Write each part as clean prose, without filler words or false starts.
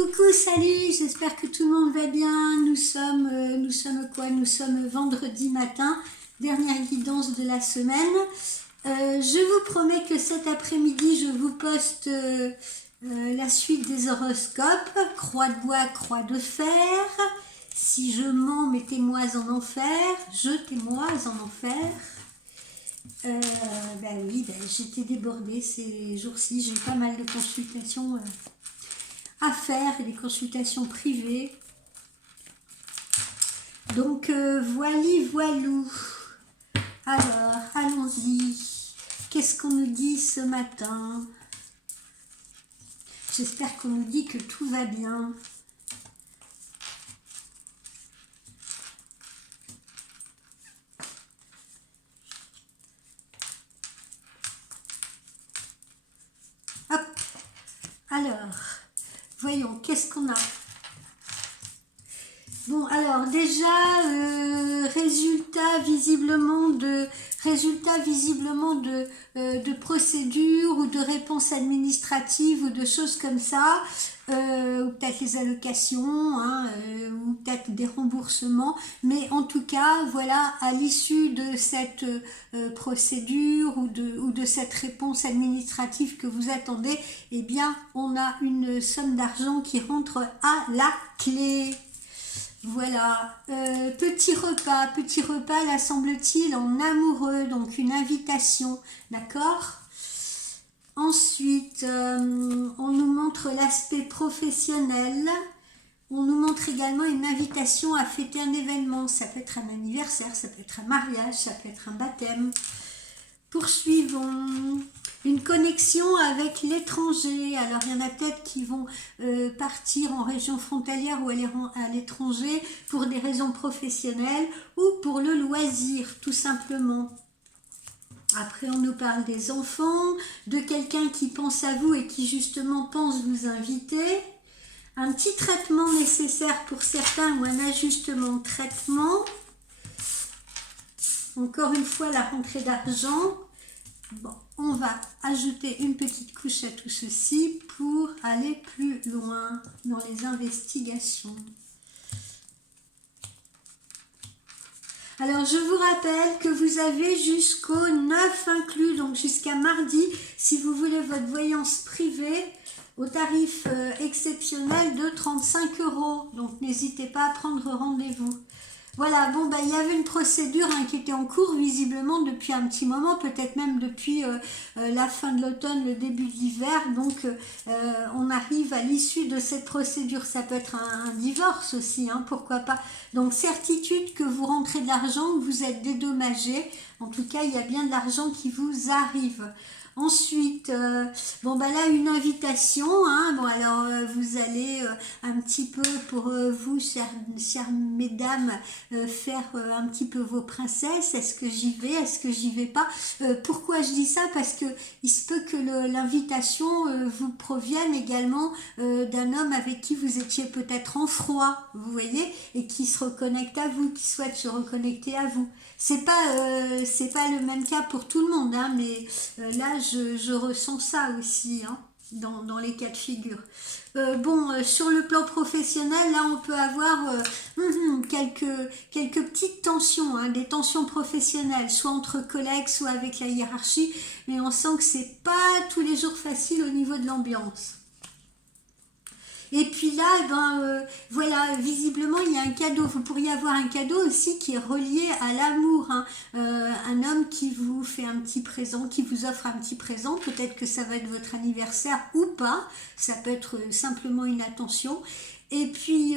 Coucou, salut, j'espère que tout le monde va bien. Nous sommes quoi? Nous sommes vendredi matin, dernière guidance de la semaine. Je vous promets que cet après-midi, je vous poste la suite des horoscopes. Croix de bois, croix de fer. Si je mens, mettez-moi en enfer. Jetez-moi en enfer. Oui, j'étais débordée ces jours-ci. J'ai eu pas mal de consultations à faire et des consultations privées. Donc voilou. Alors, allons-y. Qu'est-ce qu'on nous dit ce matin? J'espère qu'on nous dit que tout va bien. Hop. Alors, voyons, qu'est-ce qu'on a? Bon, alors déjà, résultat visiblement de procédures ou de réponses administratives ou de choses comme ça, ou peut-être les allocations, ou peut-être des remboursements, mais en tout cas, voilà, à l'issue de cette procédure ou de cette réponse administrative que vous attendez, eh bien, on a une somme d'argent qui rentre à la clé. Voilà, petit repas, là semble-t-il en amoureux, donc une invitation, d'accord? Ensuite, on nous montre l'aspect professionnel, on nous montre également une invitation à fêter un événement, ça peut être un anniversaire, ça peut être un mariage, ça peut être un baptême. Poursuivons. Une connexion avec l'étranger. Alors, il y en a peut-être qui vont partir en région frontalière ou aller à l'étranger pour des raisons professionnelles ou pour le loisir, tout simplement. Après, on nous parle des enfants, de quelqu'un qui pense à vous et qui justement pense vous inviter. Un petit traitement nécessaire pour certains ou un ajustement de traitement. Encore une fois, la rentrée d'argent. Bon, on va ajouter une petite couche à tout ceci pour aller plus loin dans les investigations. Alors, je vous rappelle que vous avez jusqu'au 9 inclus, donc jusqu'à mardi, si vous voulez votre voyance privée, au tarif exceptionnel de 35 €. Donc, n'hésitez pas à prendre rendez-vous. Voilà, bon, il y avait une procédure qui était en cours visiblement depuis un petit moment, peut-être même depuis la fin de l'automne, le début de l'hiver. Donc, on arrive à l'issue de cette procédure. Ça peut être un divorce aussi, pourquoi pas. Donc, certitude que vous rentrez de l'argent, que vous êtes dédommagé. En tout cas, il y a bien de l'argent qui vous arrive. Ensuite, là, une invitation. Bon, alors, vous allez un petit peu pour vous, chères mesdames, faire un petit peu vos princesses. Est-ce que j'y vais? Est-ce que j'y vais pas? Pourquoi je dis ça? Parce que il se peut que l'invitation vous provienne également d'un homme avec qui vous étiez peut-être en froid, vous voyez, et qui se reconnecte à vous, qui souhaite se reconnecter à vous. C'est pas le même cas pour tout le monde, mais là je ressens ça aussi, dans les cas de figure. Sur le plan professionnel, là on peut avoir quelques petites tensions, des tensions professionnelles, soit entre collègues, soit avec la hiérarchie, mais on sent que c'est pas tous les jours facile au niveau de l'ambiance. Et puis là, voilà, visiblement, il y a un cadeau. Vous pourriez avoir un cadeau aussi qui est relié à l'amour. Un homme qui vous fait un petit présent, qui vous offre un petit présent. Peut-être que ça va être votre anniversaire ou pas. Ça peut être simplement une attention. Et puis,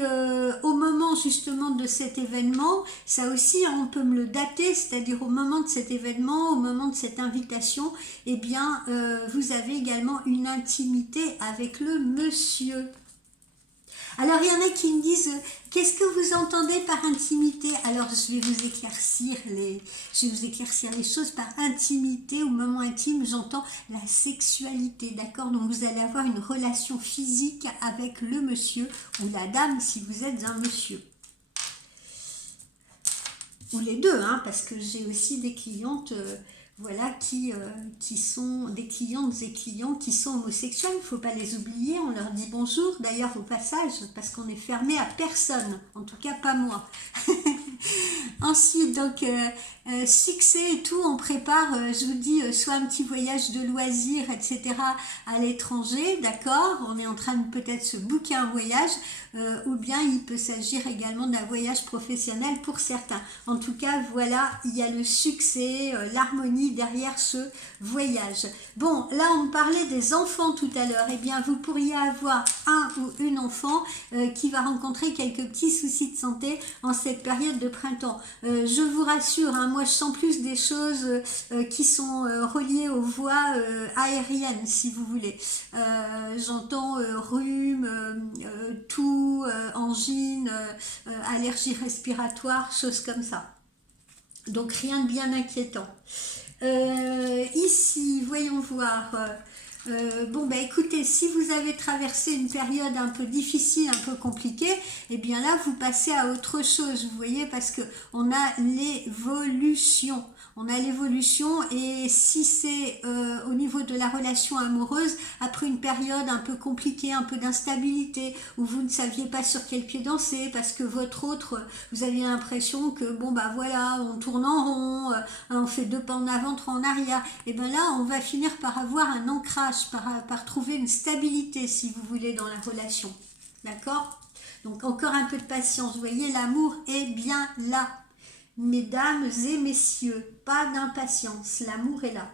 au moment justement de cet événement, ça aussi, on peut me le dater, c'est-à-dire au moment de cet événement, au moment de cette invitation, eh bien, vous avez également une intimité avec le monsieur. Alors, il y en a qui me disent, qu'est-ce que vous entendez par intimité? Alors, je vais vous éclaircir les choses par intimité. Au moment intime, j'entends la sexualité, d'accord? Donc, vous allez avoir une relation physique avec le monsieur ou la dame si vous êtes un monsieur. Ou les deux, parce que j'ai aussi des clientes voilà, qui sont des clientes et clients qui sont homosexuels. Il ne faut pas les oublier, on leur dit bonjour d'ailleurs au passage, parce qu'on est fermé à personne, en tout cas pas moi. Ensuite, donc, succès et tout, on prépare, je vous dis, soit un petit voyage de loisirs, etc. à l'étranger, d'accord? On est en train de peut-être se booker un voyage, ou bien il peut s'agir également d'un voyage professionnel pour certains. En tout cas, voilà, il y a le succès, l'harmonie derrière ce voyage. Bon, là, on parlait des enfants tout à l'heure. Eh bien, vous pourriez avoir un ou une enfant qui va rencontrer quelques petits soucis de santé en cette période de printemps. Je vous rassure, hein, moi, je sens plus des choses qui sont reliées aux voies aériennes, si vous voulez. J'entends rhume, toux, angine, allergie respiratoire, choses comme ça. Donc rien de bien inquiétant. Ici, voyons voir. Bon, bah écoutez, si vous avez traversé une période un peu difficile, un peu compliquée, et bien là, vous passez à autre chose, vous voyez, parce que on a l'évolution. On a l'évolution, et si c'est au niveau de la relation amoureuse, après une période un peu compliquée, un peu d'instabilité, où vous ne saviez pas sur quel pied danser, parce que votre autre, vous aviez l'impression que, bon bah voilà, on tourne en rond, on fait 2 pas en avant, 3 en arrière, et bien là, on va finir par avoir un ancrage, par trouver une stabilité, si vous voulez, dans la relation. D'accord? Donc encore un peu de patience, vous voyez, l'amour est bien là. Mesdames et messieurs, pas d'impatience, l'amour est là.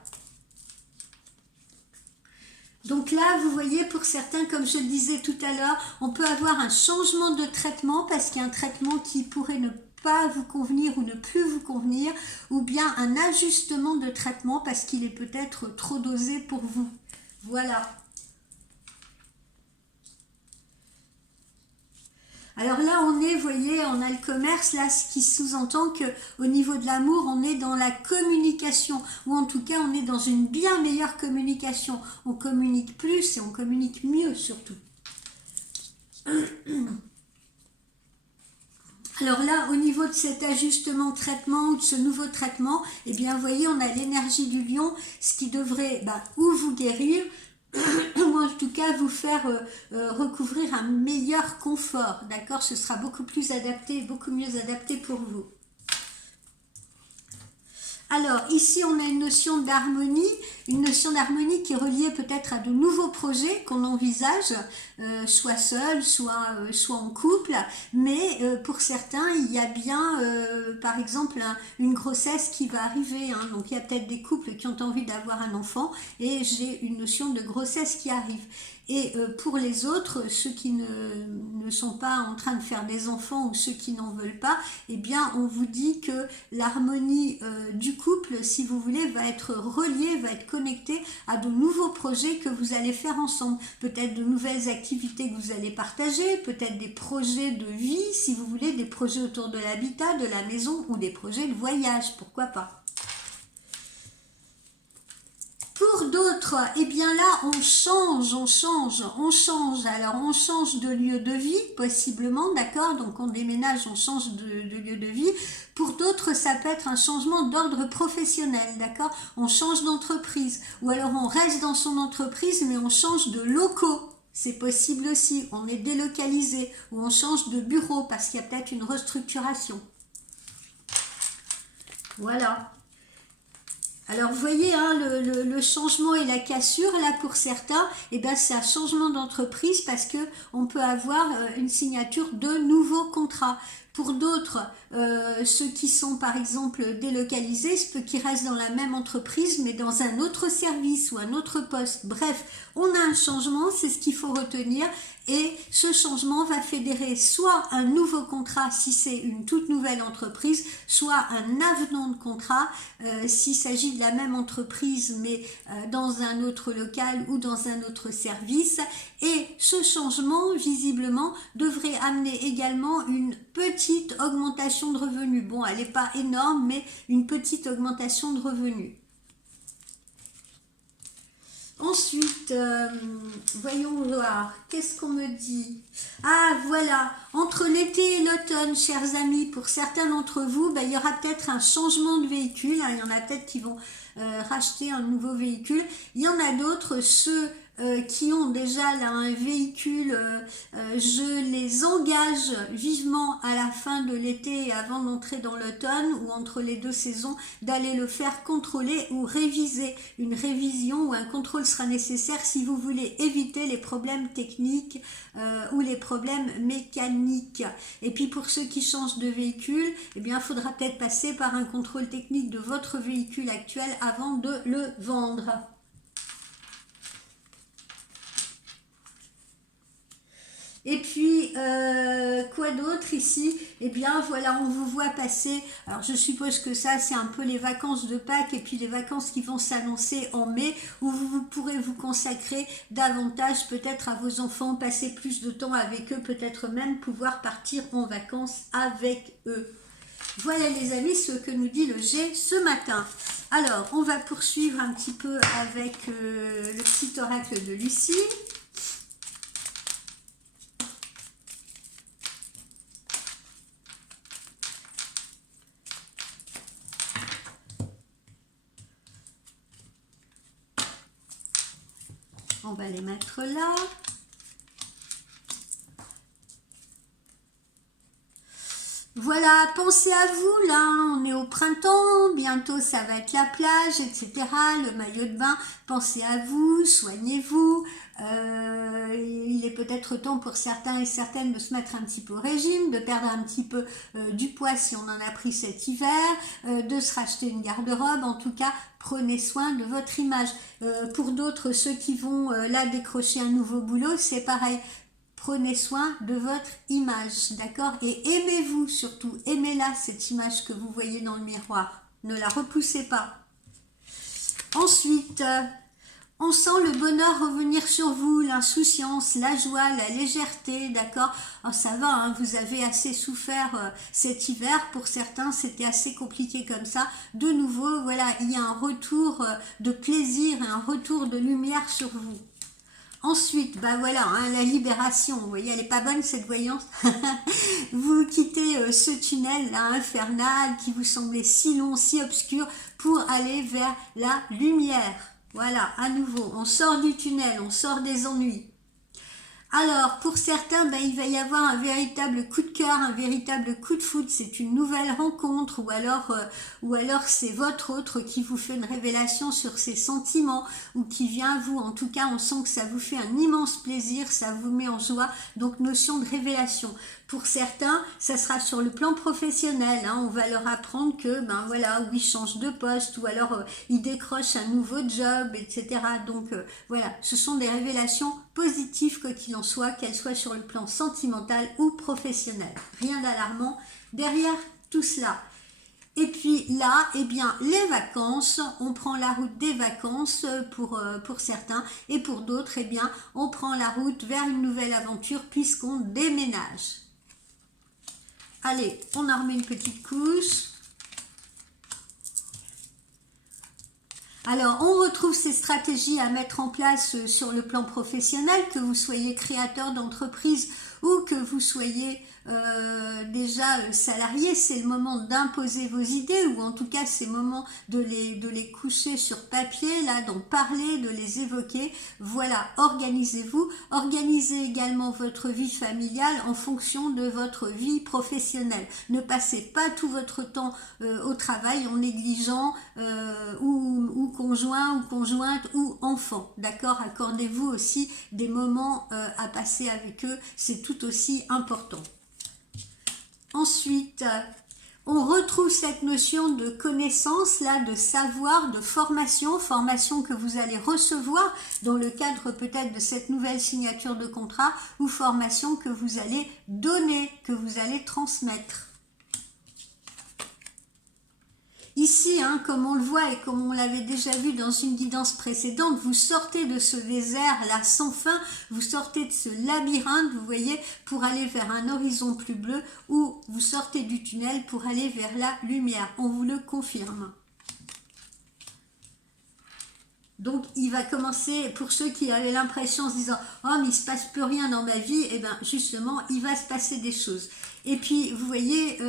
Donc là, vous voyez, pour certains, comme je le disais tout à l'heure, on peut avoir un changement de traitement parce qu'il y a un traitement qui pourrait ne pas vous convenir ou ne plus vous convenir, ou bien un ajustement de traitement parce qu'il est peut-être trop dosé pour vous. Voilà. Alors là, on est, vous voyez, on a le commerce, là, ce qui sous-entend qu'au niveau de l'amour, on est dans la communication, ou en tout cas, on est dans une bien meilleure communication. On communique plus et on communique mieux, surtout. Alors là, au niveau de cet ajustement traitement ou de ce nouveau traitement, eh bien, vous voyez, on a l'énergie du lion, ce qui devrait ou vous guérir, ou en tout cas vous faire recouvrir un meilleur confort, d'accord? Ce sera beaucoup plus adapté, beaucoup mieux adapté pour vous. Alors, ici, on a une notion d'harmonie qui est reliée peut-être à de nouveaux projets qu'on envisage, soit seul, soit en couple, mais pour certains, il y a bien, par exemple, une grossesse qui va arriver, hein. Donc, il y a peut-être des couples qui ont envie d'avoir un enfant, et j'ai une notion de grossesse qui arrive. Et pour les autres, ceux qui ne sont pas en train de faire des enfants ou ceux qui n'en veulent pas, eh bien on vous dit que l'harmonie du couple, si vous voulez, va être reliée, va être connectée à de nouveaux projets que vous allez faire ensemble. Peut-être de nouvelles activités que vous allez partager, peut-être des projets de vie, si vous voulez, des projets autour de l'habitat, de la maison ou des projets de voyage, pourquoi pas. Pour d'autres, eh bien là, on change. Alors, on change de lieu de vie, possiblement, d'accord? Donc, on déménage, on change de lieu de vie. Pour d'autres, ça peut être un changement d'ordre professionnel, d'accord? On change d'entreprise. Ou alors, on reste dans son entreprise, mais on change de locaux. C'est possible aussi. On est délocalisé. Ou on change de bureau parce qu'il y a peut-être une restructuration. Voilà. Alors vous voyez, hein, le changement et la cassure, là pour certains, eh ben, c'est un changement d'entreprise parce que on peut avoir une signature de nouveaux contrats. Pour d'autres, ceux qui sont par exemple délocalisés, ce peut qu'ils restent dans la même entreprise mais dans un autre service ou un autre poste. Bref, on a un changement, c'est ce qu'il faut retenir. Et ce changement va fédérer soit un nouveau contrat si c'est une toute nouvelle entreprise, soit un avenant de contrat s'il s'agit de la même entreprise mais dans un autre local ou dans un autre service. Et ce changement, visiblement, devrait amener également une petite augmentation de revenus. Bon, elle n'est pas énorme, mais une petite augmentation de revenus. Ensuite, voyons voir, qu'est-ce qu'on me dit? Ah voilà, entre l'été et l'automne, chers amis, pour certains d'entre vous, il y aura peut-être un changement de véhicule, hein, il y en a peut-être qui vont racheter un nouveau véhicule. Il y en a d'autres, ceux qui ont déjà là un véhicule, je les engage vivement à la fin de l'été et avant d'entrer dans l'automne ou entre les deux saisons d'aller le faire contrôler ou réviser. Une révision ou un contrôle sera nécessaire si vous voulez éviter les problèmes techniques ou les problèmes mécaniques. Et puis pour ceux qui changent de véhicule, eh bien, il faudra peut-être passer par un contrôle technique de votre véhicule actuel avant de le vendre. Et puis, quoi d'autre ici? Eh bien, voilà, on vous voit passer. Alors, je suppose que ça, c'est un peu les vacances de Pâques et puis les vacances qui vont s'annoncer en mai, où vous pourrez vous consacrer davantage peut-être à vos enfants, passer plus de temps avec eux, peut-être même pouvoir partir en vacances avec eux. Voilà les amis, ce que nous dit le G ce matin. Alors, on va poursuivre un petit peu avec le petit oracle de Lucie. On va les mettre là. Voilà, pensez à vous, là, on est au printemps, bientôt ça va être la plage, etc., le maillot de bain, pensez à vous, soignez-vous, il est peut-être temps pour certains et certaines de se mettre un petit peu au régime, de perdre un petit peu du poids si on en a pris cet hiver, de se racheter une garde-robe, en tout cas, prenez soin de votre image. Pour d'autres, ceux qui vont là décrocher un nouveau boulot, c'est pareil. Prenez soin de votre image, d'accord? Et aimez-vous surtout, aimez-la, cette image que vous voyez dans le miroir. Ne la repoussez pas. Ensuite, on sent le bonheur revenir sur vous, l'insouciance, la joie, la légèreté, d'accord? Oh, ça va, hein, vous avez assez souffert cet hiver. Pour certains, c'était assez compliqué comme ça. De nouveau, voilà, il y a un retour de plaisir et un retour de lumière sur vous. Ensuite, bah voilà, hein, la libération, vous voyez, elle est pas bonne cette voyance. Vous quittez ce tunnel là infernal qui vous semblait si long, si obscur pour aller vers la lumière. Voilà, à nouveau, on sort du tunnel, on sort des ennuis. Alors, pour certains, ben, il va y avoir un véritable coup de cœur, un véritable coup de foudre, c'est une nouvelle rencontre, ou alors c'est votre autre qui vous fait une révélation sur ses sentiments, ou qui vient à vous. En tout cas, on sent que ça vous fait un immense plaisir, ça vous met en joie, donc notion de révélation. Pour certains, ça sera sur le plan professionnel, hein, on va leur apprendre que, ben voilà, ou ils changent de poste, ou alors ils décrochent un nouveau job, etc. Donc voilà, ce sont des révélations positives, quoi qu'il en soit, qu'elles soient sur le plan sentimental ou professionnel. Rien d'alarmant derrière tout cela. Et puis là, eh bien, les vacances, on prend la route des vacances pour certains, et pour d'autres, eh bien, on prend la route vers une nouvelle aventure puisqu'on déménage. Allez, on en remet une petite couche. Alors, on retrouve ces stratégies à mettre en place sur le plan professionnel, que vous soyez créateur d'entreprise ou que vous soyez déjà salarié. C'est le moment d'imposer vos idées, ou en tout cas c'est le moment de les coucher sur papier, là, d'en parler, de les évoquer. Voilà, organisez-vous. Organisez également votre vie familiale en fonction de votre vie professionnelle. Ne passez pas tout votre temps au travail en négligeant ou conjoint ou conjointe ou enfant, d'accord? Accordez-vous aussi des moments à passer avec eux, c'est tout aussi important. Ensuite, on retrouve cette notion de connaissance, là, de savoir, de formation que vous allez recevoir dans le cadre peut-être de cette nouvelle signature de contrat, ou formation que vous allez donner, que vous allez transmettre. Ici, hein, comme on le voit et comme on l'avait déjà vu dans une guidance précédente, vous sortez de ce désert là sans fin, vous sortez de ce labyrinthe, vous voyez, pour aller vers un horizon plus bleu, ou vous sortez du tunnel pour aller vers la lumière. On vous le confirme. Donc, il va commencer, pour ceux qui avaient l'impression en se disant « Oh, mais il ne se passe plus rien dans ma vie », et bien justement, il va se passer des choses. Et puis, vous voyez,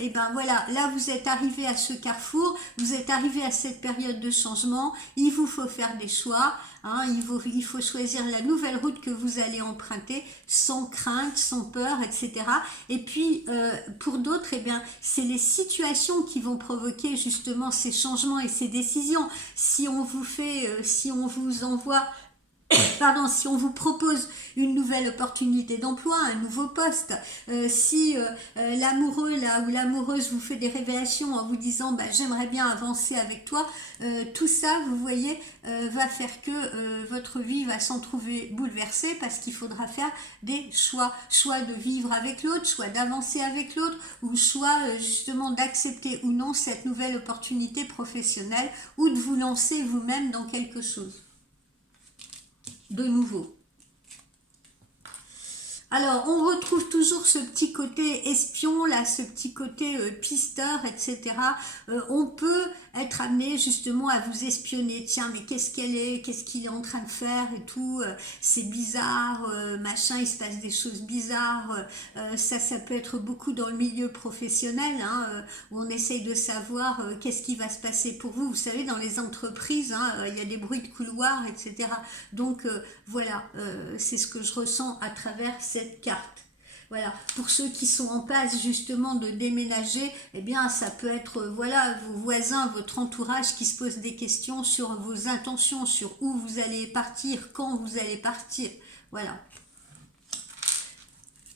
et ben voilà, là, vous êtes arrivé à ce carrefour, vous êtes arrivé à cette période de changement, il vous faut faire des choix, hein, il faut choisir la nouvelle route que vous allez emprunter, sans crainte, sans peur, etc. Et puis, pour d'autres, eh bien, c'est les situations qui vont provoquer justement ces changements et ces décisions. Si on vous fait, si on vous envoie... Pardon, si on vous propose une nouvelle opportunité d'emploi, un nouveau poste, si l'amoureux là ou l'amoureuse vous fait des révélations en vous disant bah, j'aimerais bien avancer avec toi, tout ça, vous voyez, va faire que votre vie va s'en trouver bouleversée parce qu'il faudra faire des choix. Choix de vivre avec l'autre, choix d'avancer avec l'autre ou choix justement d'accepter ou non cette nouvelle opportunité professionnelle ou de vous lancer vous-même dans quelque chose de nouveau. Alors, on retrouve toujours ce petit côté espion, là, ce petit côté pisteur, etc. On peut être amené justement à vous espionner. Tiens, mais qu'est-ce qu'il est en train de faire et tout. C'est bizarre, machin, il se passe des choses bizarres. Ça peut être beaucoup dans le milieu professionnel, hein, où on essaye de savoir qu'est-ce qui va se passer pour vous. Vous savez, dans les entreprises, hein, il y a des bruits de couloir, etc. Donc, voilà, c'est ce que je ressens à travers cette carte. Voilà, pour ceux qui sont en passe justement de déménager, eh bien ça peut être voilà vos voisins, votre entourage qui se pose des questions sur vos intentions, sur où vous allez partir, quand vous allez partir. Voilà.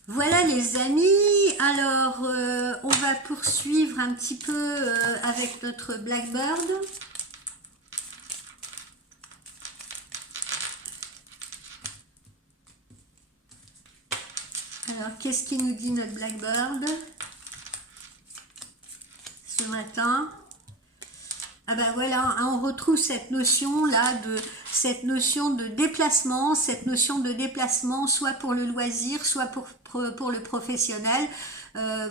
Voilà les amis, alors on va poursuivre un petit peu avec notre Blackbird. Alors, qu'est-ce qu'il nous dit notre Blackbird ce matin? Ah ben voilà, on retrouve cette notion là cette notion de déplacement, soit pour le loisir, soit pour le professionnel.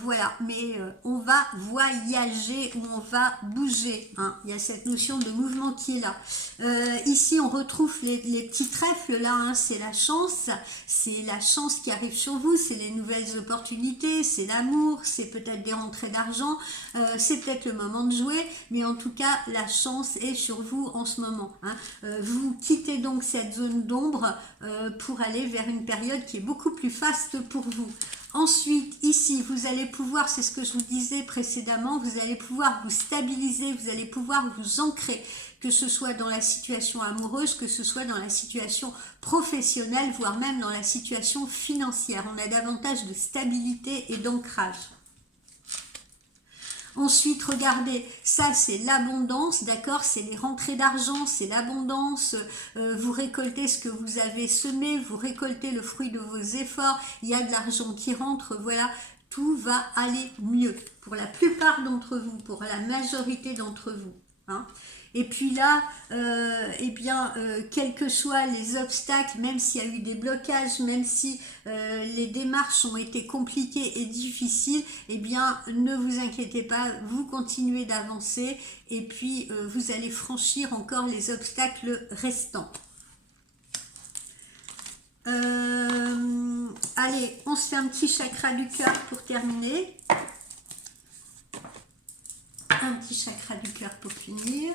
Voilà, mais on va voyager ou on va bouger, hein. Il y a cette notion de mouvement qui est là. Ici, on retrouve les petits trèfles là, hein. C'est la chance qui arrive sur vous, c'est les nouvelles opportunités, c'est l'amour, c'est peut-être des rentrées d'argent, c'est peut-être le moment de jouer, mais en tout cas, la chance est sur vous en ce moment, hein. Vous quittez donc cette zone d'ombre pour aller vers une période qui est beaucoup plus faste pour vous. Ensuite, ici, vous allez pouvoir, c'est ce que je vous disais précédemment, vous allez pouvoir vous stabiliser, vous allez pouvoir vous ancrer, que ce soit dans la situation amoureuse, que ce soit dans la situation professionnelle, voire même dans la situation financière. On a davantage de stabilité et d'ancrage. Ensuite, regardez, ça c'est l'abondance, d'accord, c'est les rentrées d'argent, c'est l'abondance, vous récoltez ce que vous avez semé, vous récoltez le fruit de vos efforts, il y a de l'argent qui rentre, voilà, tout va aller mieux pour la plupart d'entre vous, pour la majorité d'entre vous, hein. Et puis là, quels que soient les obstacles, même s'il y a eu des blocages, même si les démarches ont été compliquées et difficiles, eh bien, ne vous inquiétez pas, vous continuez d'avancer et puis vous allez franchir encore les obstacles restants. Allez, on se fait un petit chakra du cœur pour terminer. Un petit chakra du cœur pour finir.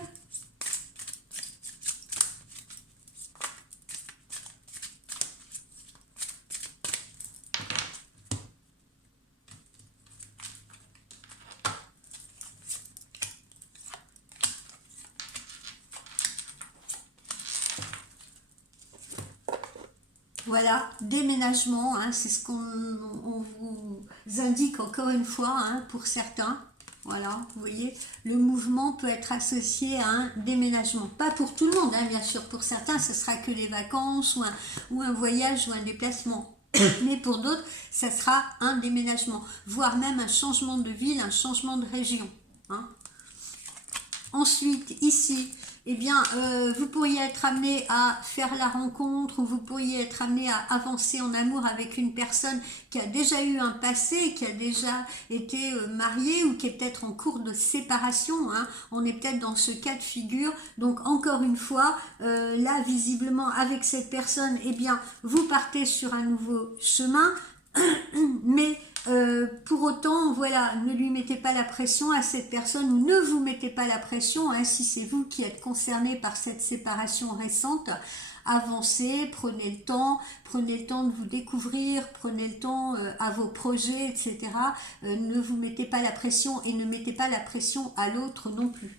Voilà, déménagement, hein, c'est ce qu'on vous indique encore une fois, hein, pour certains. Voilà, vous voyez, le mouvement peut être associé à un déménagement. Pas pour tout le monde, hein, bien sûr. Pour certains, ce sera que les vacances ou un voyage ou un déplacement. Mais pour d'autres, ça sera un déménagement, voire même un changement de ville, un changement de région, hein. Ensuite, ici, eh bien, vous pourriez être amené à faire la rencontre ou vous pourriez être amené à avancer en amour avec une personne qui a déjà eu un passé, qui a déjà été mariée ou qui est peut-être en cours de séparation, hein. On est peut-être dans ce cas de figure. Donc, encore une fois, là, visiblement, avec cette personne, eh bien, vous partez sur un nouveau chemin, mais pour autant, voilà, ne lui mettez pas la pression à cette personne ou ne vous mettez pas la pression, hein, si c'est vous qui êtes concerné par cette séparation récente. Avancez, prenez le temps de vous découvrir, prenez le temps à vos projets, etc. Ne vous mettez pas la pression et ne mettez pas la pression à l'autre non plus.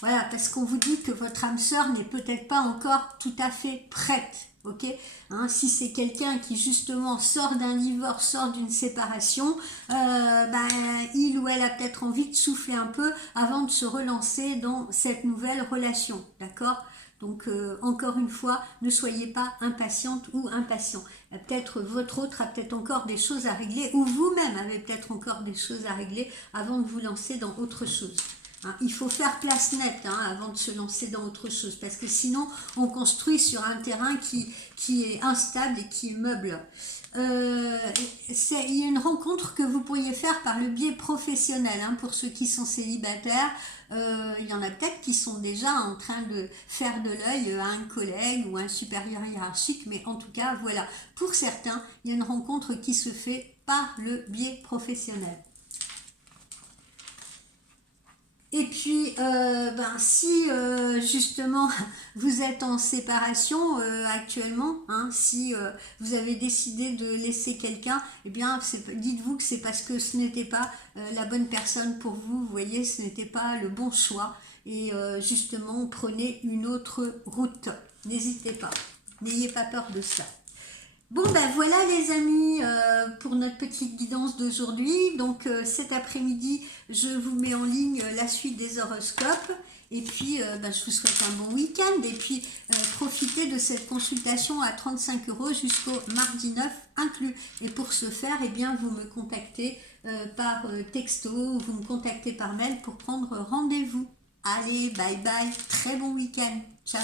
Voilà, parce qu'on vous dit que votre âme sœur n'est peut-être pas encore tout à fait prête. Ok, hein, si c'est quelqu'un qui justement sort d'un divorce, sort d'une séparation, il ou elle a peut-être envie de souffler un peu avant de se relancer dans cette nouvelle relation, d'accord? Donc encore une fois, ne soyez pas impatiente ou impatient. Peut-être votre autre a peut-être encore des choses à régler ou vous-même avez peut-être encore des choses à régler avant de vous lancer dans autre chose. Hein, il faut faire place nette, hein, avant de se lancer dans autre chose, parce que sinon on construit sur un terrain qui est instable et qui est meuble. Il y a une rencontre que vous pourriez faire par le biais professionnel, hein, pour ceux qui sont célibataires. Il y en a peut-être qui sont déjà en train de faire de l'œil à un collègue ou à un supérieur hiérarchique, mais en tout cas voilà, pour certains il y a une rencontre qui se fait par le biais professionnel. Et puis, si justement vous êtes en séparation actuellement, hein, si vous avez décidé de laisser quelqu'un, eh bien, dites-vous que c'est parce que ce n'était pas la bonne personne pour vous, vous voyez, ce n'était pas le bon choix. Et justement, prenez une autre route. N'hésitez pas, n'ayez pas peur de ça. Bon ben voilà les amis, pour notre petite guidance d'aujourd'hui. Donc cet après-midi, je vous mets en ligne la suite des horoscopes. Et puis je vous souhaite un bon week-end. Et puis profitez de cette consultation à 35 € jusqu'au mardi 9 inclus. Et pour ce faire, eh bien, vous me contactez par texto ou vous me contactez par mail pour prendre rendez-vous. Allez, bye bye, très bon week-end. Ciao.